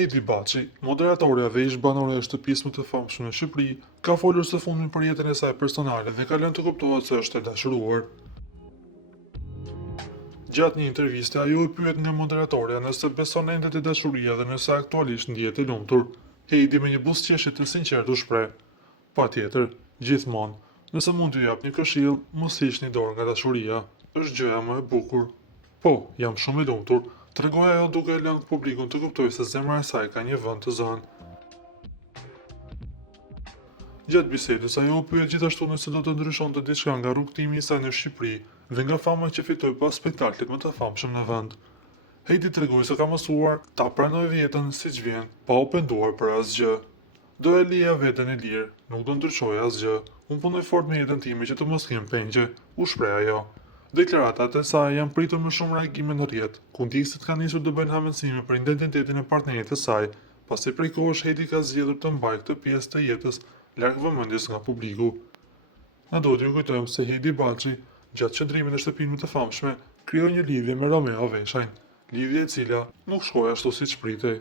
Heidi Baçi, moderatorja dhe ish banore e shtëpisë më të famshme në Shqipëri, ka folur së fundmi për jetën e saj personale dhe ka lënë të kuptohet se është e dashuruar. Gjatë një interviste, ajo e pyet nga moderatorja nëse beson ende te dashuria dhe nëse aktualisht ndihet e lumtur. Heidi me një buzëqeshje të sinqertë u shpreh: "Patjetër, gjithmonë. Nëse mund t'ju jap një këshill, mos hiqni dorë nga dashuria. Është gjëja më e bukur." "Po, jam shumë e lumtur", tregoi ajo duke e lënë publikun të kuptojë se zemra e saj ka një vend të zënë. Gjatë bisedës, ajo u pyet gjithashtu nëse do të ndryshonte diçka nga rrugtimi i saj në Shqipëri dhe nga fama që fitoi pas spektaklit më të famshëm në vend. Heidi tregoi se ka mësuar ta pranojë vjetën siç vjen, pa u penduar për asgjë. "Do e lija veten e lirë, nuk do ndryshoj asgjë. Unë punoj fort me jetën time që të mos kem pengje", u shpreh ajo. Deklaratat e saj janë pritur me shumë reagime në rrjet, ku ndjekësit kanë nisur të bëjnë hamendësime për identitetin e partnerit të saj, pasi prej kohësh Heidi ka zgjedhur të mbajë këtë pjesë të jetës larg vëmendjes nga publiku. Na do t'ju kujtojmë se Heidi Baçi, gjatë qëndrimit në shtëpinë më të famshme, krijoi një lidhje me Romeo Veshajn, lidhje e cila nuk shkoi ashtu siç pritej.